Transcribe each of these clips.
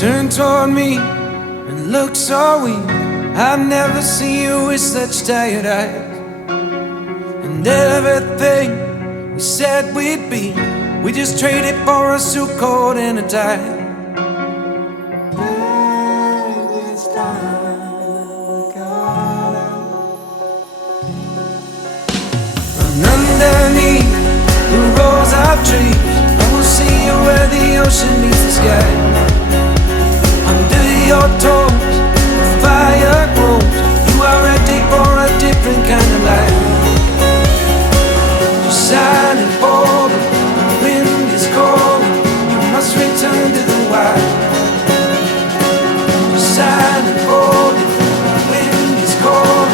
turn toward me and look so weak. I've never seen you with such tired eyes. And everything we said we'd be, we just traded for a suit coat and a tie. Underneath the rows of trees, I will see you where the ocean meets the sky. Under your toes, the fire grows. You are ready for a different kind of life. You're silent, bold, the wind is cold. You must return to the wild. You're silent, bold, the wind is cold.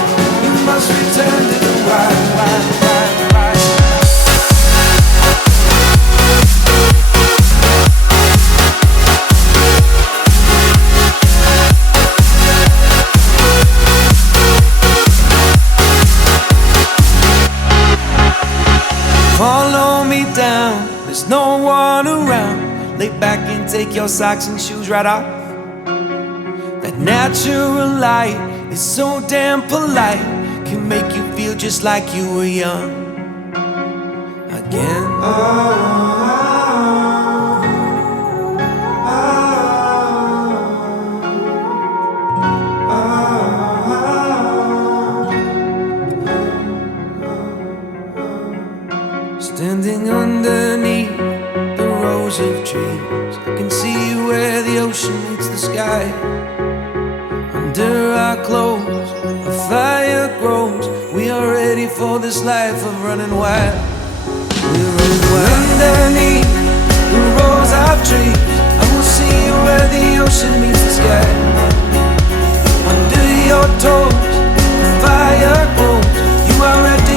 You must return to the wild, wild, wild. Follow me down, there's no one around. Lay back and take your socks and shoes right off. That natural light is so damn polite, can make you feel just like you were young again. Standing underneath the rows of trees, I can see where the ocean meets the sky. Under our clothes, a fire grows. We are ready for this life of running wild. We're running wild. Underneath the rows of trees, I will see you where the ocean meets the sky. Under your toes, the fire grows. You are ready